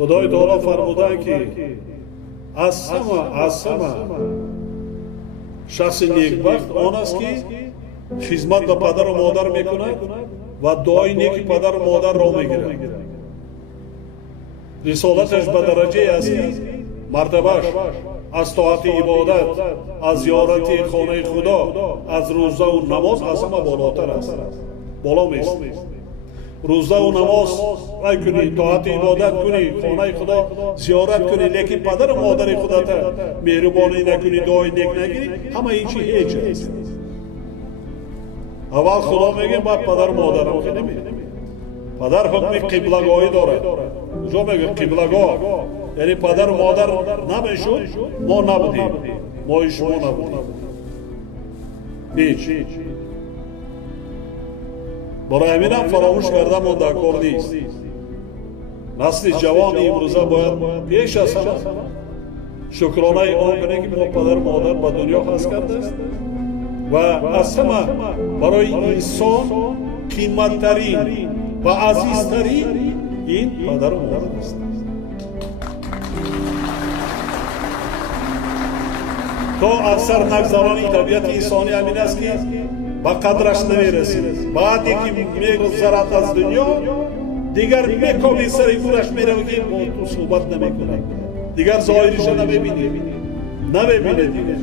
خدای تعالی فرمودند که از همه شخص نیکبخت آن است که خدمت به پدر و مادر میکند و دعای نیک پدر و مادر را میگیرد. رسالتش به درجه است که مرتبهش از طاعت عبادت، از زیارت خانه خدا، از روزه و نماز از همه بالاتر است. بالا میست. روزه و نماز رای کنی، طاعت عبادت کنی، خانه خدا زیارت کنی، لیکن پدر و مادر خدا تا مهربانی نکنی، دعای نیک نگیری، همه این چی هیچ است. اول خدا میگه بعد پدر و مادرم که نمیگه. پدر حکم قبلگاهی داره. کجا میگه قبلگاه؟ یعنی پدر و مادر نمیشد، ما نبودیم، ما شما نبودیم. هیچ. برای همین هم فراموش کرده مانده کار نیست. نسل جوان امروزه باید پیش از همه شکرانه آن کنه که ما پدر و مادر به دنیا خلق کرده است و از همه برای انسان قیمتترین و عزیزترین این پدر و مادر است. تا اکثر نگذرانی طبیعت انسانی همین است که با قدرش نمیرسید. بعدی که میگذرد از دنیا دیگر میکوبی سر گورش میره و که با تو صحبت نمیکنه، دیگر ظاهرش نمیبینی دیگر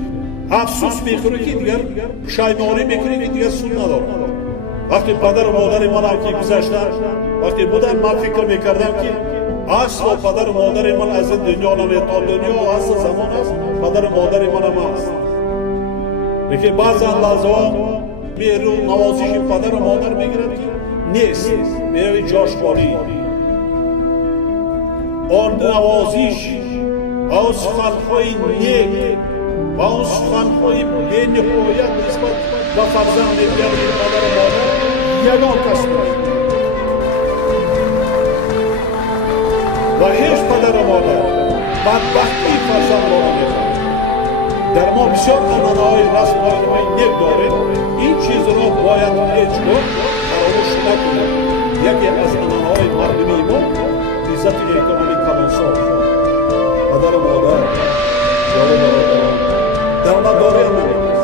افسوس میخوری که دیگر پشیمانی میکنی دیگر سود نداره. وقتی پدر و مادر من هم که گذشتن، وقتی بودن من فکر میکردم که اصلا پدر و مادر من از این دنیا نمیتاد، دنیا اصلا زمان است، پدر و مادر من هم است. لیکن بعضا لحظه میرو نوازش پدر و مادر میگیرد که نیست، میروی جاش خالی. آن نوازش و سخنهای نیک و آن سخنهای بی نهایت نسبت به فرزند بیاری پدر و مادر یگان کس است و هیچ پدر و مادر بدبختی فرزند را نمیخواهد. در ما بسیار نمونه‌های رسم های نیک داریم. این چیز را باید هیچگاه فراموش نکنیم. یکی از نمونه‌های مردمی ما عزت و احترام کلانسال، پدر و مادر، جوان برادران در مداری هم نمی‌کنیم.